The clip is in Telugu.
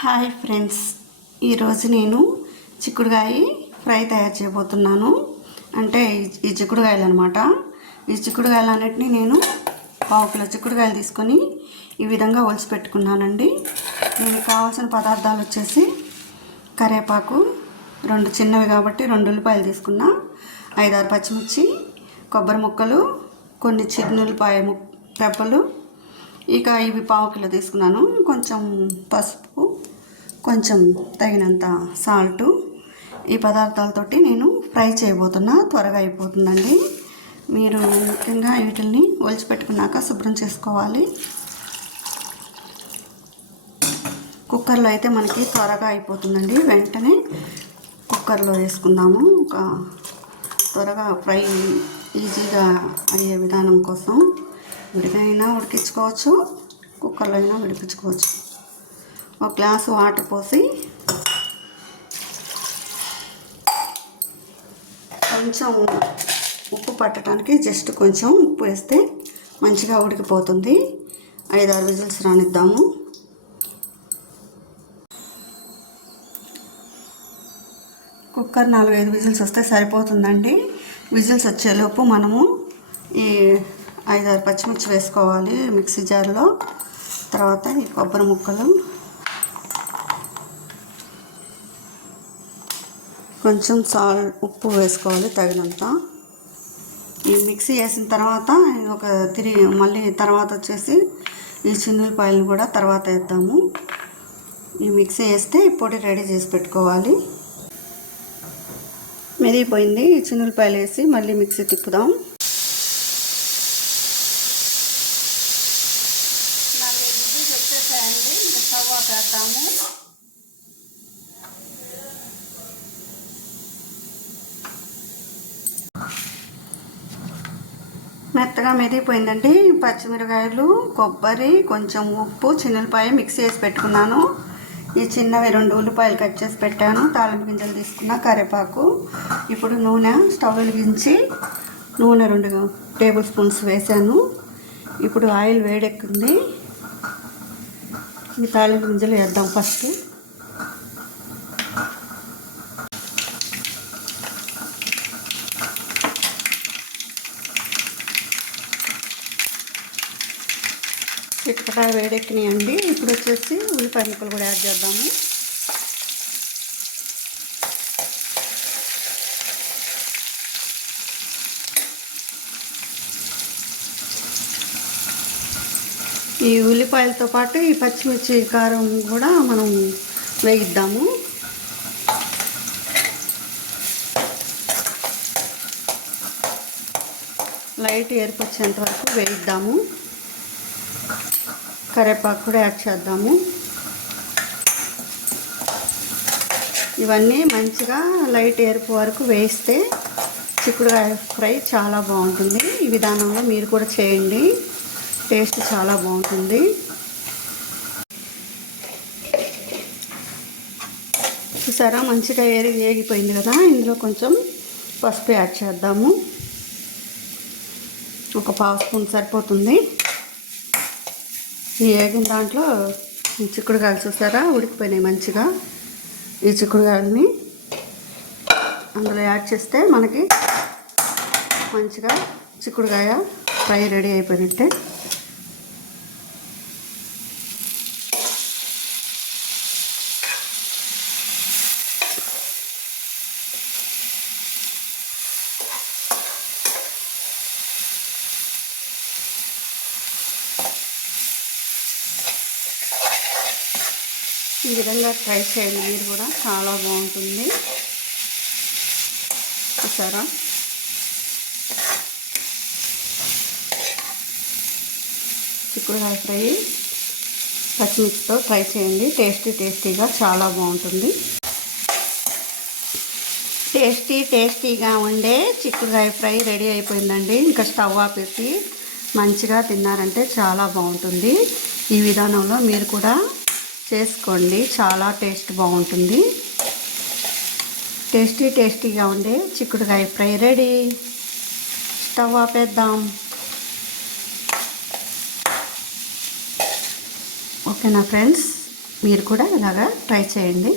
Hi friends. ఈరోజు నేను చిక్కుడుకాయ ఫ్రై తయారు చేయబోతున్నాను. అంటే ఈ- చిక్కుడుకాయలు అనమాట ఈ చిక్కుడుకాయలు అన్నిటిని నేను పావు కిలో చిక్కుడుకాయలు తీసుకొని ఈ విధంగా ఒలిచి పెట్టుకున్నానండి. దీనికి కావాల్సిన పదార్థాలు వచ్చేసి కరివేపాకు రెండు చిన్నవి కాబట్టి రెండు ఉల్లిపాయలు తీసుకున్నా ఐదారు పచ్చిమిర్చి కొబ్బరి ముక్కలు కొన్ని చిన్నులపాయ ముక్ రెబ్బలు ఇక ఇవి పావు కిలో తీసుకున్నాను. కొంచెం పసుపు కొంచెం తగినంత సాల్టు ఈ పదార్థాలతోటి నేను ఫ్రై చేయబోతున్నా త్వరగా అయిపోతుందండి. మీరు ముఖ్యంగా వీటిని ఒలిచిపెట్టుకున్నాక శుభ్రం చేసుకోవాలి. కుక్కర్లో అయితే మనకి త్వరగా అయిపోతుందండి. వెంటనే కుక్కర్లో వేసుకుందాము. ఒక త్వరగా ఫ్రై ఈజీగా అయ్యే విధానం కోసం విడిగైనా ఉడికించుకోవచ్చు కుక్కర్లో అయినా ఉడికించుకోవచ్చు ఒక గ్లాసు వాటర్ పోసి కొంచెం ఉప్పు పట్టడానికి జస్ట్ కొంచెం ఉప్పు వేస్తే మంచిగా ఉడికిపోతుంది. ఐదారు విజిల్స్ రానిద్దాము. కుక్కర్ నాలుగైదు విజిల్స్ వస్తే సరిపోతుందండి. విజిల్స్ వచ్చేలోపు మనము ఈ ఐదారు పచ్చిమిర్చి వేసుకోవాలి మిక్సీ జార్లో. తర్వాత ఈ కొబ్బరి ముక్కలు కొంచెం సాల్ట్ ఉప్పు వేసుకోవాలి తగినంత. ఈ మిక్సీ వేసిన తర్వాత ఒక తిరిగి మళ్ళీ తర్వాత వచ్చేసి ఈ చిన్నులపాయలను కూడా తర్వాత వేద్దాము. ఈ మిక్సీ వేస్తే పొడి రెడీ చేసి పెట్టుకోవాలి. మెదిగిపోయింది. ఈ వేసి మళ్ళీ మిక్సీ తిప్పుదాం వచ్చేసాయండి ఇంకా స్టవ్ ఆపేద్దాము మెత్తగా మెదిగిపోయిందండి పచ్చిమిరకాయలు కొబ్బరి కొంచెం ఉప్పు చిన్నపాయ మిక్స్ చేసి పెట్టుకున్నాను. ఈ చిన్నవి రెండు ఉల్లిపాయలు కట్ చేసి పెట్టాను. తాళింపు గింజలు తీసుకున్న కరివేపాకు ఇప్పుడు నూనె స్టవ్ వెలిగించి నూనె రెండు టేబుల్ స్పూన్స్ వేసాను. ఇప్పుడు ఆయిల్ వేడెక్కింది. ఈ తాళింపు గింజలు వేద్దాం ఫస్ట్. చిక్కకాయ వేడెక్కినాయండి ఇప్పుడు వచ్చేసి ఉల్లిపాయ ముక్కలు కూడా యాడ్ చేద్దాము. ఈ ఉల్లిపాయలతో పాటు ఈ పచ్చిమిర్చి కారం కూడా మనం వేయిద్దాము. లైట్ ఏర్పచ్చేంత వరకు వేయిద్దాము. కరివేపాకు కూడా యాడ్ చేద్దాము. ఇవన్నీ మంచిగా లైట్ ఎరుపు వరకు వేస్తే చిక్కుడుకాయ ఫ్రై చాలా బాగుంటుంది. ఈ విధానంలో మీరు కూడా చేయండి. టేస్ట్ చాలా బాగుంటుంది. చూసారా? మంచిగా ఏరి వేగిపోయింది కదా? ఇందులో కొంచెం పసుపు యాడ్ చేద్దాము. ఒక పావు స్పూన్ సరిపోతుంది. వేగిన దాంట్లో ఈ చిక్కుడుకాయలు చూసారా? ఉడికిపోయినాయి మంచిగా. ఈ చిక్కుడుకాయలని అందులో యాడ్ చేస్తే మనకి మంచిగా చిక్కుడుకాయ ఫ్రై రెడీ అయిపోయినట్టే. ఈ విధంగా ట్రై చేయండి. మీరు కూడా చాలా బాగుంటుంది. చూసారా? చిక్కుడుకాయ ఫ్రై పచ్చిమిర్చితో ట్రై చేయండి. టేస్టీ టేస్టీగా చాలా బాగుంటుంది. టేస్టీ టేస్టీగా ఉండే చిక్కుడుకాయ ఫ్రై రెడీ అయిపోయిందండి. ఇంకా స్టవ్ ఆపేసి మంచిగా తిన్నారంటే చాలా బాగుంటుంది. ఈ విధానంలో మీరు కూడా చేసుకోండి. చాలా టేస్ట్ బాగుంటుంది. టేస్టీ టేస్టీగా ఉండే చిక్కుడుకాయ ఫ్రై రెడీ. స్టవ్ ఆపేద్దాం. ఓకేనా ఫ్రెండ్స్? మీరు కూడా ఇలాగా ట్రై చేయండి.